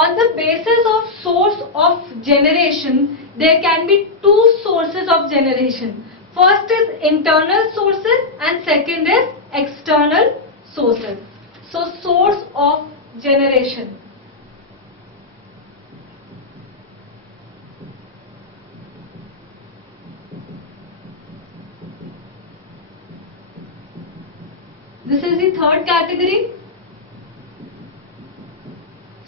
On the basis of source of generation, there can be two sources of generation. First is internal sources and second is external sources. So source of generation. This is the third category.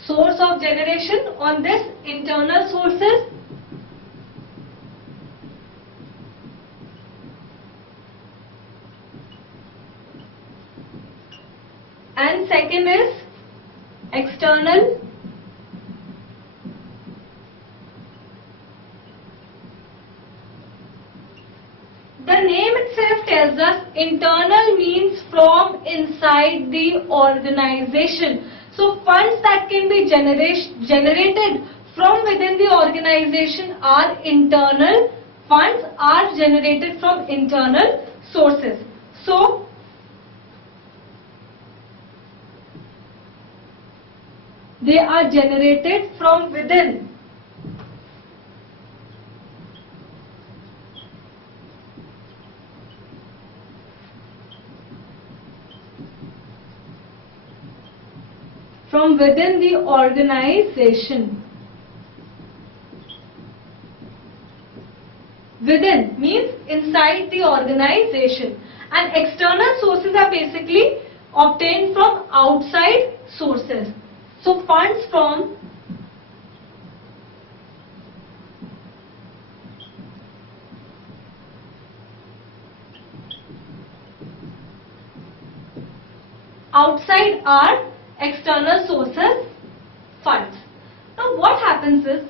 Source of generation on this internal sources. And second is external. The name itself tells us internal means from inside the organization. So funds that can be generated from within the organization are internal. Funds are generated from internal sources. So they are generated from within. From within the organization. Within means inside the organization. And external sources are basically obtained from outside sources. So funds from outside are external sources, funds. Now what happens is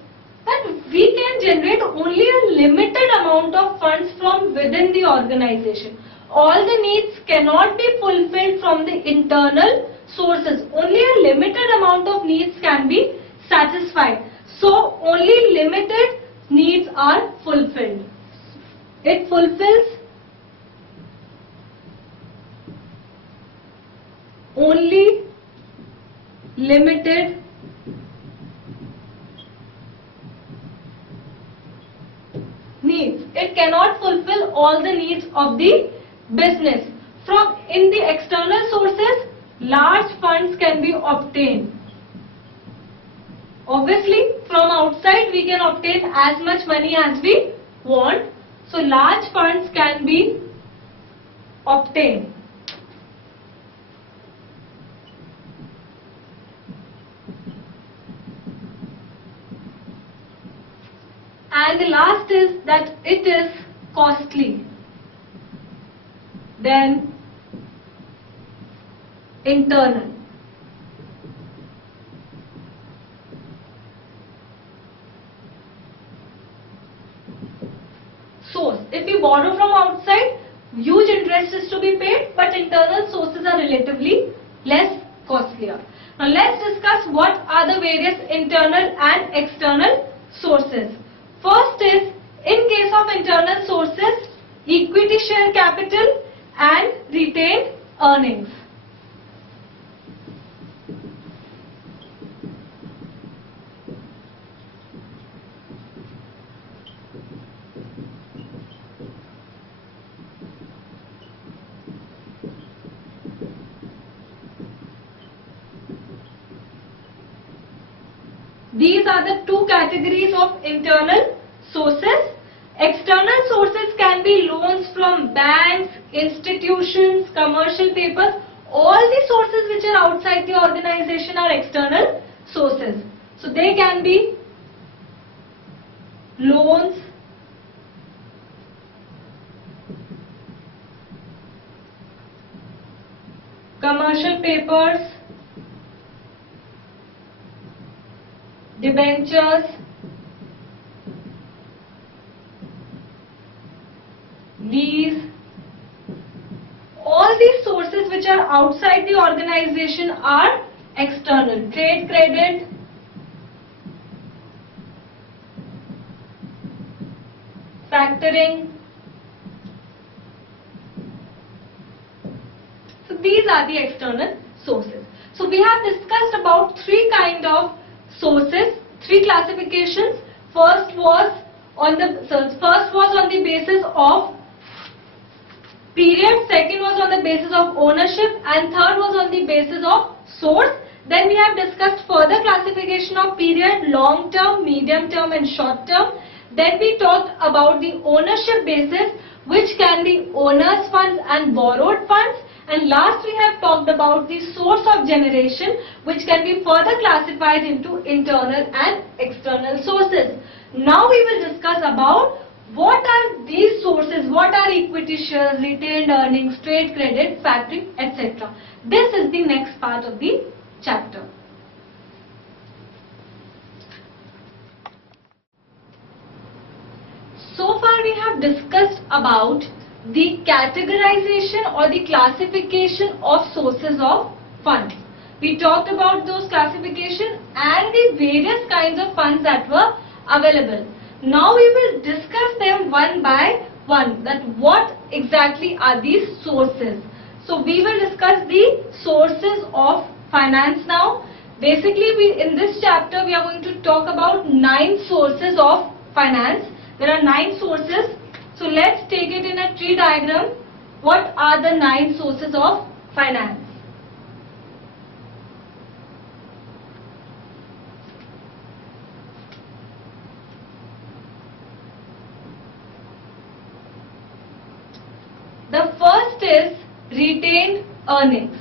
that we can generate only a limited amount of funds from within the organization. All the needs cannot be fulfilled from the internal sources. Only a limited amount of needs can be satisfied. So only limited needs are fulfilled. It fulfills only limited needs. It cannot fulfill all the needs of the business. From in the external sources, large funds can be obtained. Obviously, from outside we can obtain as much money as we want. So large funds can be obtained. And the last is that it is costly. Then internal. Source. If we borrow from outside, huge interest is to be paid, but internal sources are relatively less costlier. Now let's discuss what are the various internal and external sources. First is, in case of internal sources, equity share capital and retained earnings. These are the two categories of internal sources. External sources can be loans from banks, institutions, commercial papers. All the sources which are outside the organization are external sources. So they can be loans, commercial papers, debentures, lease. All these sources which are outside the organization are external. Trade credit, factoring. So these are the external sources. So we have discussed about three kind of sources, three classifications. First was on the basis of period, second was on the basis of ownership, and third was on the basis of source. Then we have discussed further classification of period, long term, medium term and short term. Then we talked about the ownership basis, which can be owners funds and borrowed funds. And last we have talked about the source of generation, which can be further classified into internal and external sources. Now we will discuss about what are these sources, what are equity shares, retained earnings, trade credit, factoring, etc. This is the next part of the chapter. So far we have discussed about the categorization or the classification of sources of funds. We talked about those classification and the various kinds of funds that were available. Now we will discuss them one by one, that what exactly are these sources. So we will discuss the sources of finance now. Basically in this chapter we are going to talk about 9 sources of finance. There are 9 sources. So let's take it in a tree diagram. What are the 9 sources of finance? The first is retained earnings.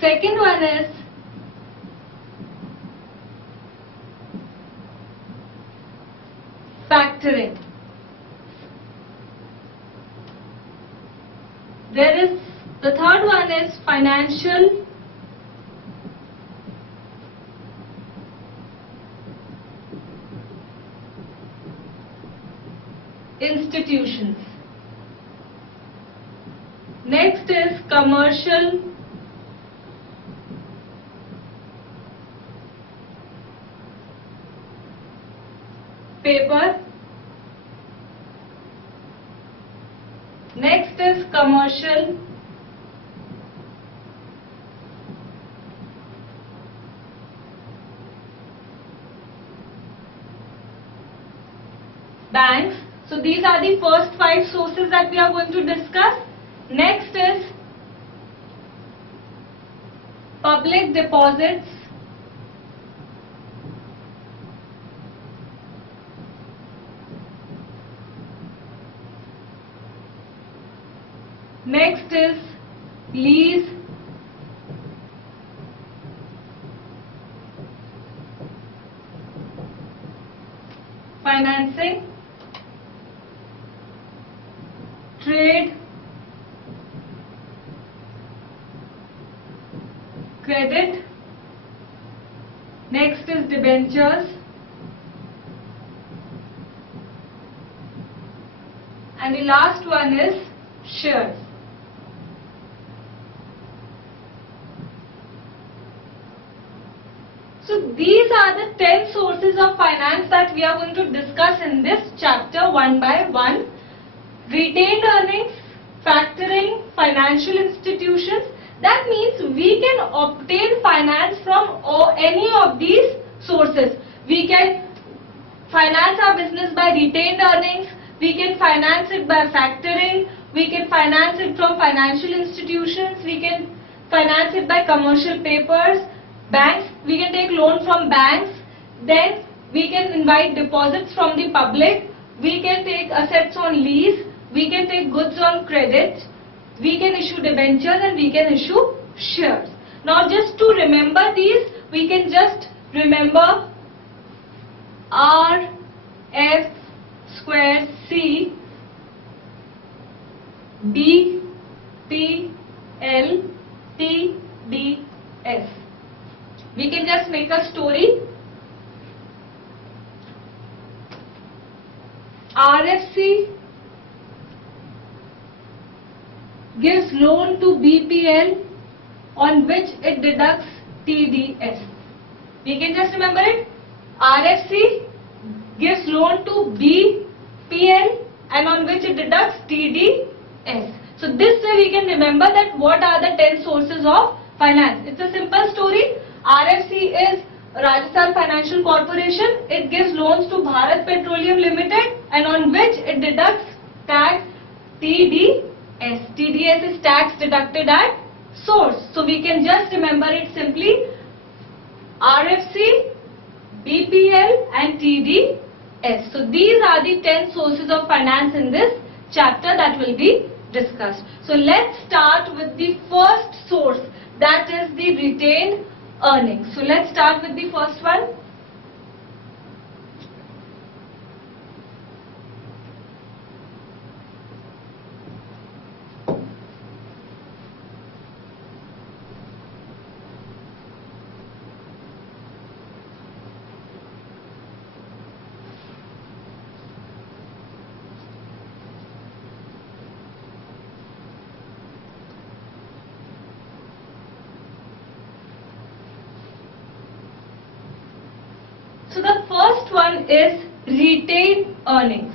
Second one is factoring. The third one is financial institutions. Next is commercial paper. Next is commercial banks. So these are the first 5 sources that we are going to discuss. Next is public deposits. Next is lease. Financing. Trade. Credit. Next is debentures. And the last one is shares. So these are the 10 sources of finance that we are going to discuss in this chapter one by one. Retained earnings, factoring, financial institutions. That means we can obtain finance from any of these sources. We can finance our business by retained earnings. We can finance it by factoring. We can finance it from financial institutions. We can finance it by commercial papers. Banks, we can take loan from banks. Then we can invite deposits from the public. We can take assets on lease. We can take goods on credit. We can issue debentures and we can issue shares. Now just to remember these, we can just remember R, F square C, B, P, L, T, D, S. We can just make a story. RFC gives loan to BPL on which it deducts TDS. We can just remember it. RFC gives loan to BPL and on which it deducts TDS. So this way we can remember that what are the 10 sources of finance. It's a simple story. RFC is Rajasthan Financial Corporation. It gives loans to Bharat Petroleum Limited and on which it deducts tax TDS. TDS is tax deducted at source. So we can just remember it simply. RFC, BPL and TDS. So these are the 10 sources of finance in this chapter that will be discussed. So let's start with the first source, that is the retained earnings. So let's start with the first one. So the first one is retained earnings.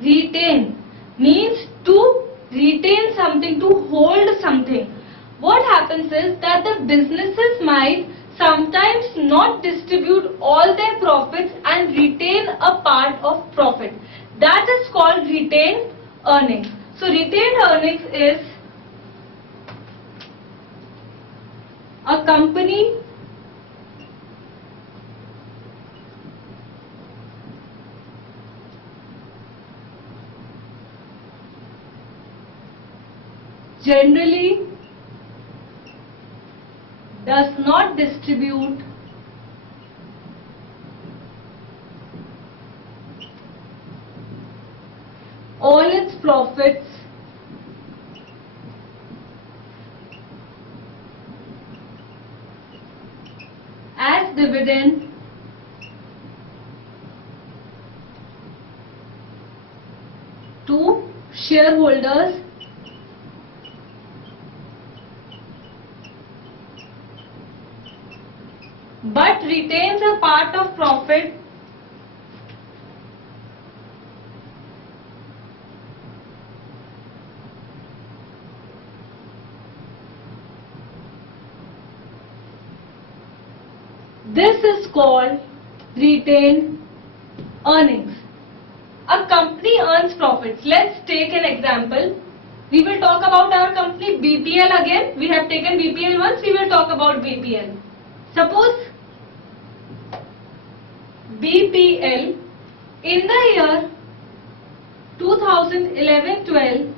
Retain means to retain something, to hold something. What happens is that the businesses might sometimes not distribute all their profits and retain a part of profit. That is called retained earnings. So retained earnings is a company generally does not distribute all its profits as dividend to shareholders but retains a part of profit this is called retained earnings. A company earns profits. Let's take an example. We will talk about our company BPL again. We have taken BPL once. We will talk about BPL. Suppose BPL in the year 2011-12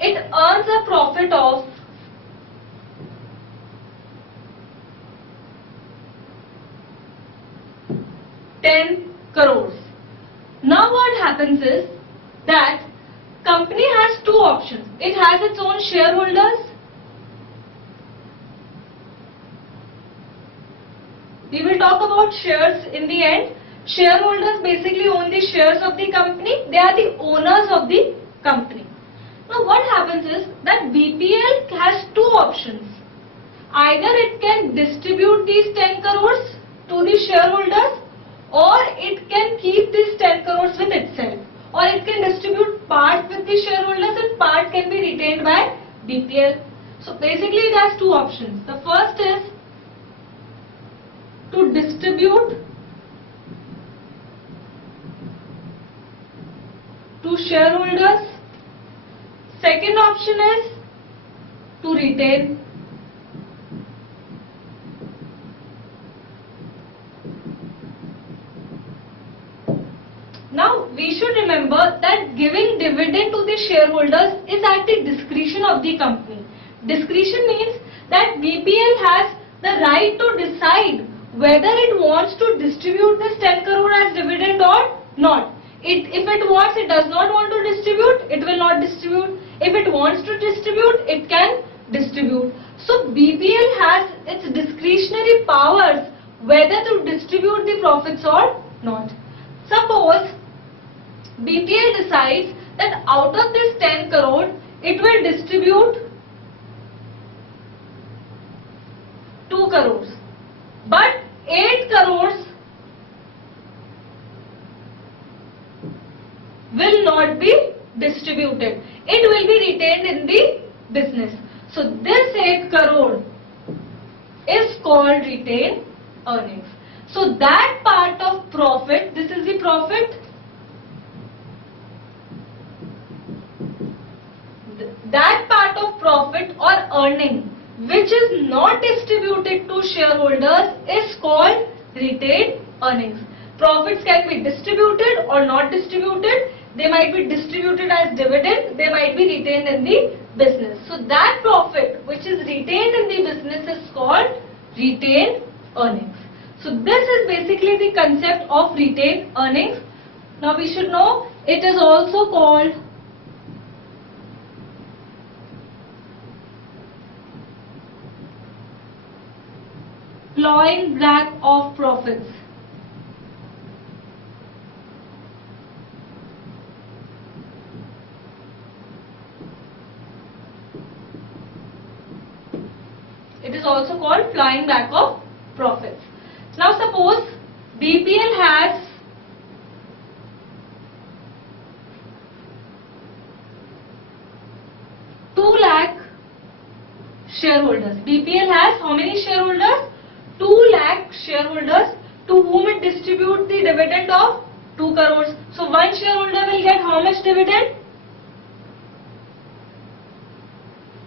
it earns a profit of 10 crores. Now what happens is that company has two options. It has its own shareholders. We will talk about shares in the end. Shareholders basically own the shares of the company. They are the owners of the company. Now what happens is that BPL has two options. Either it can distribute these 10 crores to the shareholders or it can keep these 10 crores with itself. Or it can distribute part with the shareholders and part can be retained by BPL. So basically it has two options. The first is to distribute to shareholders. Second option is to retain. Now we should remember that giving dividend to the shareholders is at the discretion of the company. Discretion means that BPL has the right to decide whether it wants to distribute this 10 crore as dividend or not. If it wants, it does not want to distribute, it will not distribute. If it wants to distribute, it can distribute. So So BPL has its discretionary powers whether to distribute the profits or not. Suppose BPL decides that out of this 10 crore, it will distribute 2 crores, but 8 crores will not be distributed. It will be retained in the business. So this 8 crore is called retained earnings. So that part of profit, this is the profit, that part of profit or earning which is not distributed to shareholders is called retained earnings. Profits can be distributed or not distributed. They might be distributed as dividend, they might be retained in the business. So that profit which is retained in the business is called retained earnings. So this is basically the concept of retained earnings. Now we should know it is also called plowing back of profits. It is also called plowing back of profits. Now suppose BPL has shareholders. BPL has how many shareholders? 2 lakh shareholders to whom it distributes the dividend of 2 crores. So one shareholder will get how much dividend?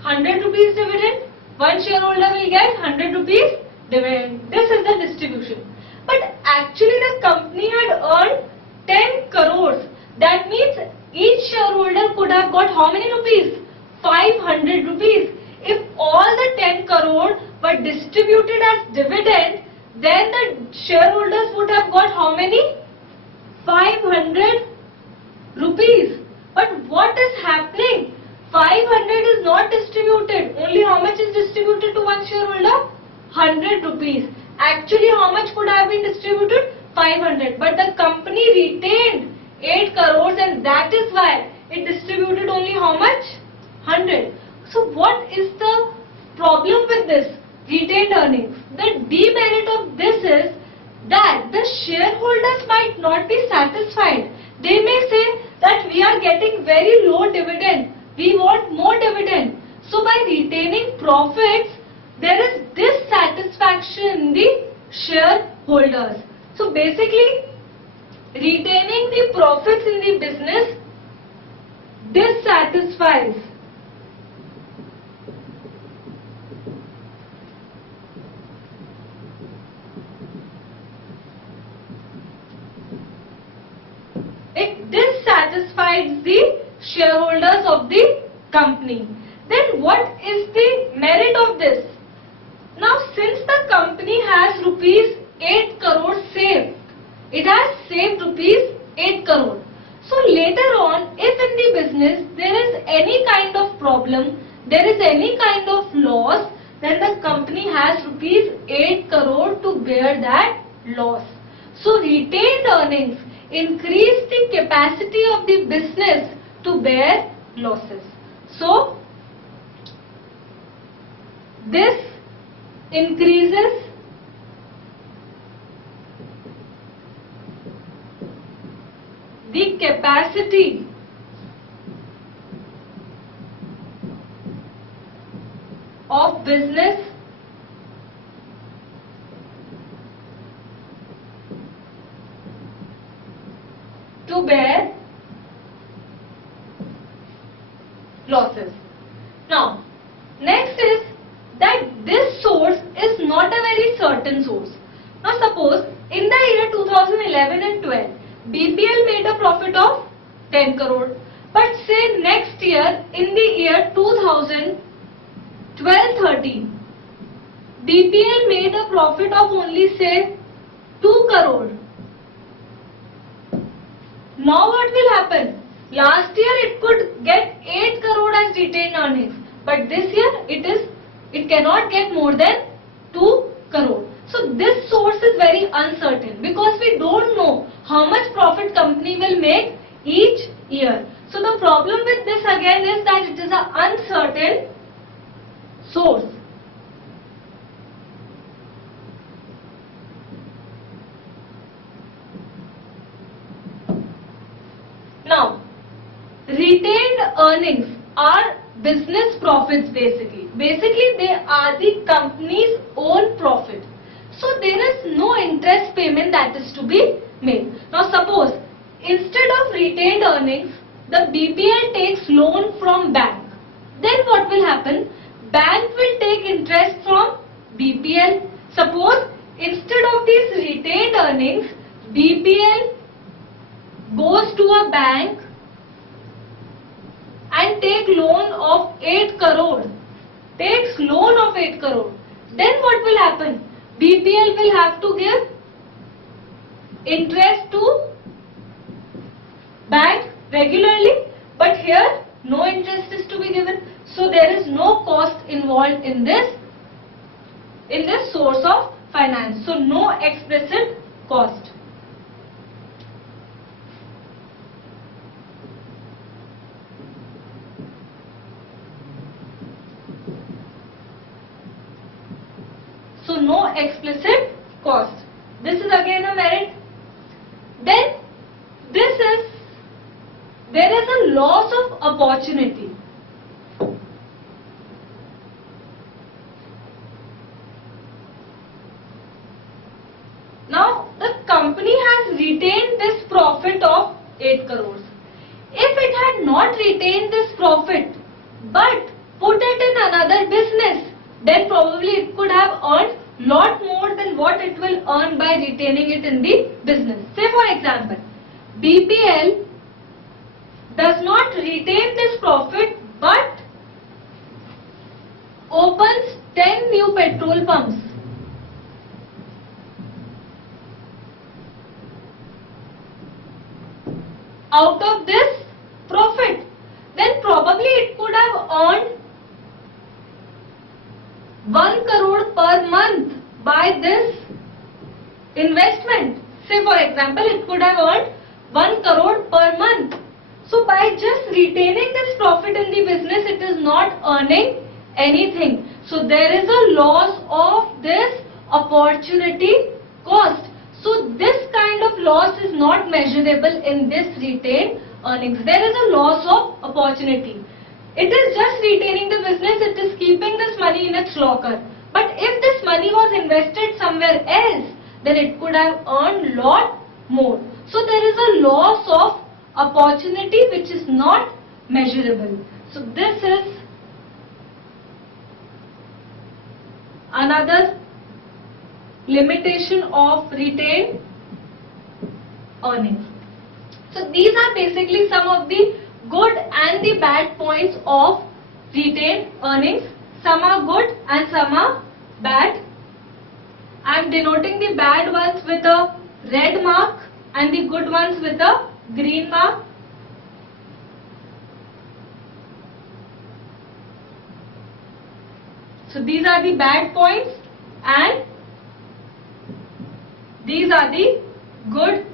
100 rupees dividend. One shareholder will get 100 rupees dividend. This is the distribution. But actually the company had earned 10 crores. That means each shareholder could have got how many rupees? 500 rupees. If all the 10 crore were distributed as dividend, then the shareholders would have got how many? 500 rupees. But what is happening? 500 is not distributed. Only how much is distributed to one shareholder? 100 rupees. Actually, how much could have been distributed? 500. But the company retained 8 crores and that is why it distributed only how much? 100. So what is the problem with this? Retained earnings. The demerit of this is that the shareholders might not be satisfied. They may say that we are getting very low dividend. We want more dividend. So by retaining profits, there is dissatisfaction in the shareholders. So basically, retaining the profits in the business dissatisfies the shareholders of the company. Then what is the merit of this? Now since the company has rupees 8 crore saved, it has saved rupees 8 crore. So later on, if in the business there is any kind of problem, there is any kind of loss, then the company has rupees 8 crore to bear that loss. So retained earnings increase the capacity of the business to bear losses. So this increases the capacity of business to bear losses. Now, next is that this source is not a very certain source. Now, suppose in the year 2011 and 12, BPL made a profit of 10 crore. But say next year, in the year 2012-13, BPL made a profit of only say 2 crore. Now what will happen? Last year it could get 8 crore as retained earnings, but this year it is It cannot get more than 2 crore. So this source is very uncertain because we don't know how much profit company will make each year. So the problem with this again is that it is an uncertain source. Now, retained earnings are business profits basically. Basically, they are the company's own profit. So there is no interest payment that is to be made. Now suppose instead of retained earnings, the BPL takes loan from bank. Then what will happen? Bank will take interest from BPL. Suppose instead of these retained earnings, BPL goes to a bank and take loan of 8 crore. Takes loan of 8 crore. Then what will happen? BPL will have to give interest to bank regularly, but here no interest is to be given. So there is no cost involved in this source of finance. So no explicit cost. So no explicit cost. This is again a merit. Then there is a loss of opportunity. Now the company has retained this profit of 8 crores. If it had not retained this profit but put it in another business, then probably it could have earned lot more than what it will earn by retaining it in the business. Say for example, BPL does not retain this profit but opens 10 new petrol pumps. Out of this profit, then probably it could have earned 1 crore per month by this investment. Say for example, it could have earned 1 crore per month. So by just retaining this profit in the business, it is not earning anything. So there is a loss of this opportunity cost. So this kind of loss is not measurable in this retained earnings. There is a loss of opportunity. It is just retaining the business, it is keeping this money in its locker. But if this money was invested somewhere else, then it could have earned lot more. So there is a loss of opportunity which is not measurable. So this is another limitation of retained earnings. So these are basically some of the good and the bad points of retained earnings. Some are good and some are bad. I am denoting the bad ones with a red mark and the good ones with a green mark. So these are the bad points and these are the good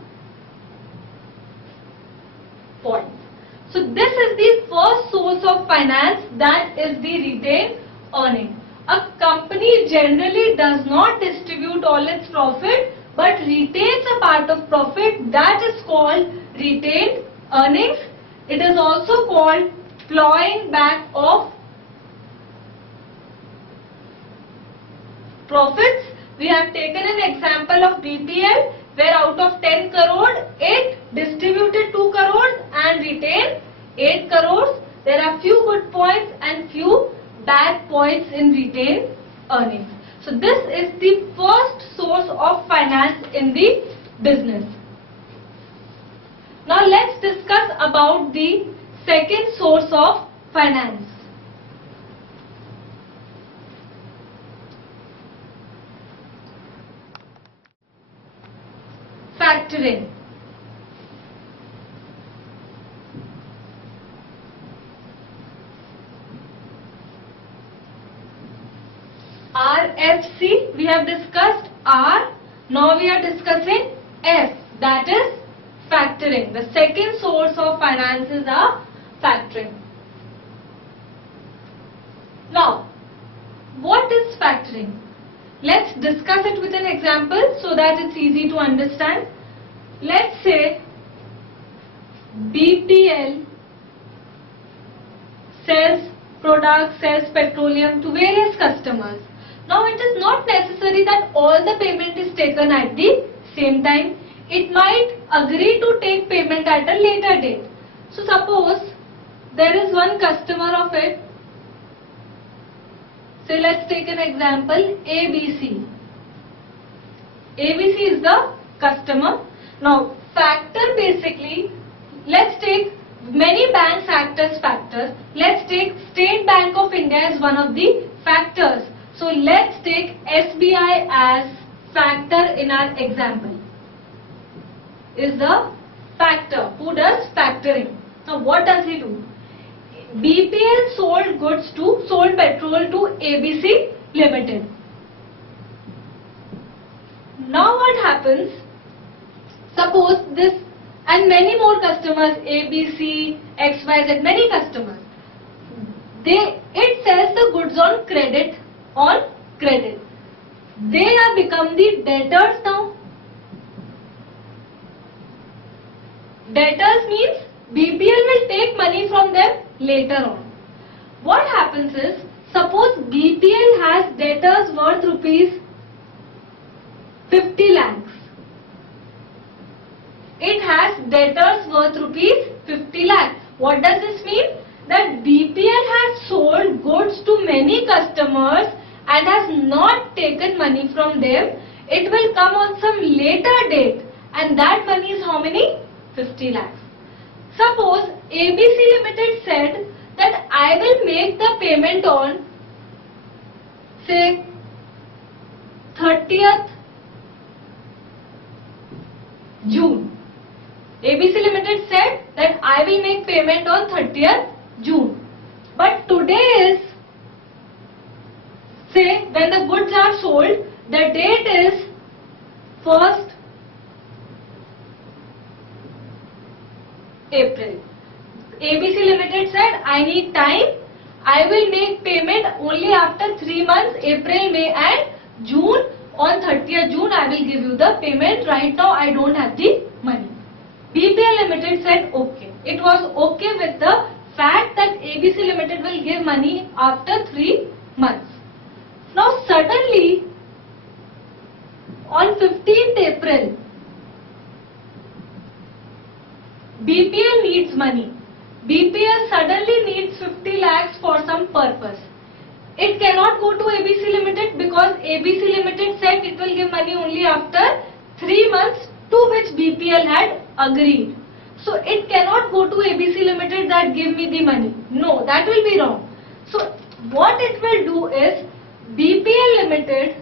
points. So this is the first source of finance, that is the retained earning. A company generally does not distribute all its profit but retains a part of profit, that is called retained earnings. It is also called plowing back of profits. We have taken an example of BPL where out of 10 crore, it distributed 2 crores and retained 8 crores. There are few good points and few bad points in retained earnings. So this is the first source of finance in the business. Now let's discuss about the second source of finance. Factoring. FC, we have discussed R. Now we are discussing F, that is factoring. The second source of finances are factoring. Now, what is factoring? Let's discuss it with an example so that it's easy to understand. Let's say BPL sells products, sells petroleum to various customers. Now it is not necessary that all the payment is taken at the same time. It might agree to take payment at a later date. So suppose there is one customer of it. So let's take an example, ABC. ABC is the customer. Now factor basically, let's take many banks act as factors. Let's take State Bank of India as one of the factors. So let's take SBI as factor in our example. Is the factor who does factoring. Now what does he do? BPL sold petrol to ABC Limited. Now what happens? Suppose this and many more customers, ABC, XYZ, many customers. It sells the goods on credit. They have become the debtors now. Debtors means BPL will take money from them later on. What happens is, suppose BPL has debtors worth rupees 50 lakhs. It has debtors worth rupees 50 lakhs. What does this mean? That BPL has sold goods to many customers and has not taken money from them. It will come on some later date, and that money is how many? 50 lakhs. Suppose ABC Limited said that I will make the payment on, say, 30th June. ABC Limited said that I will make payment on 30th June. But today is, say, when the goods are sold, the date is 1st April. ABC Limited said, I need time. I will make payment only after 3 months, April, May and June. On 30th June, I will give you the payment. Right now, I don't have the money. BPL Limited said, okay. It was okay with the fact that ABC Limited will give money after 3 months. Now, suddenly, on 15th April, BPL needs money. BPL suddenly needs 50 lakhs for some purpose. It cannot go to ABC Limited because ABC Limited said it will give money only after 3 months, to which BPL had agreed. So it cannot go to ABC Limited that give me the money. No, that will be wrong. So what it will do is BPL Limited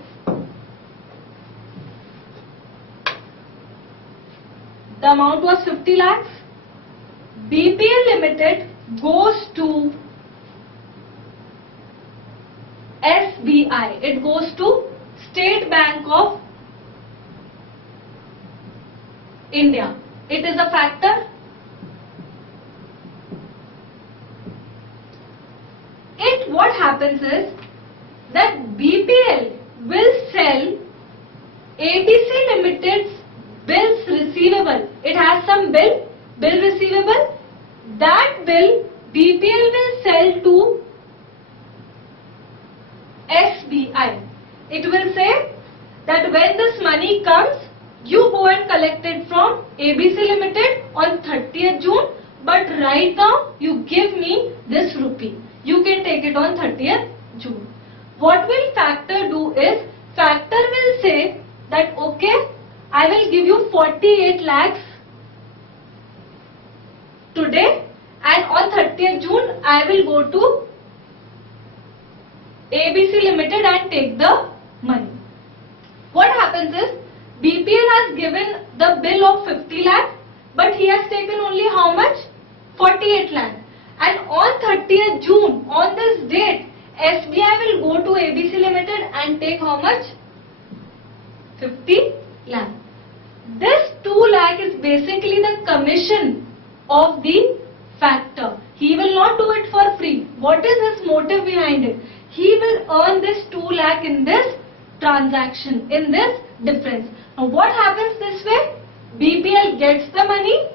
the amount was 50 lakhs. BPL Limited goes to SBI. It goes to State Bank of India. It is a factor. What happens is that BPL will sell ABC Limited's bills receivable. It has some bill receivable. That bill BPL will sell to SBI. It will say that when this money comes, you go and collect it from ABC Limited on 30th June, but right now you give me this rupee. You can take it on 30th June. What will factor do is, factor will say that okay, I will give you 48 lakhs today, and on 30th June I will go to ABC Limited and take the money. What happens is, BPL has given the bill of 50 lakh, but he has taken only how much? 48 lakh. And on 30th June, on this date, SBI will go to ABC Limited and take how much? 50 lakh. This 2 lakh is basically the commission of the factor. He will not do it for free. What is his motive behind it? He will earn this 2 lakh in this transaction, in this difference. Now what happens this way? BPL gets the money.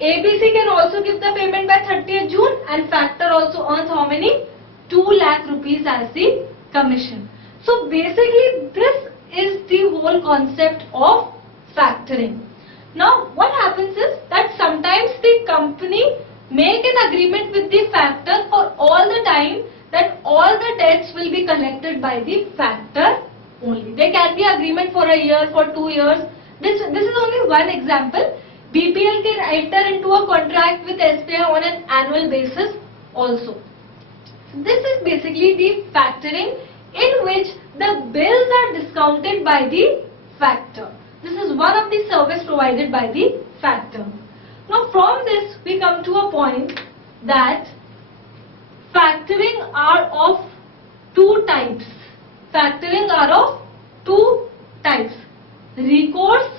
ABC can also give the payment by 30th June and factor also earns how many? 2 lakh rupees as the commission. So basically this is the whole concept of factoring. Now what happens is that sometimes the company make an agreement with the factor for all the time that all the debts will be collected by the factor only. There can be agreement for a year, for 2 years. This is only one example. BPL can enter into a contract with SBI on an annual basis also. This is basically the factoring in which the bills are discounted by the factor. This is one of the service provided by the factor. Now from this we come to a point that factoring are of two types. Factoring are of two types. Recourse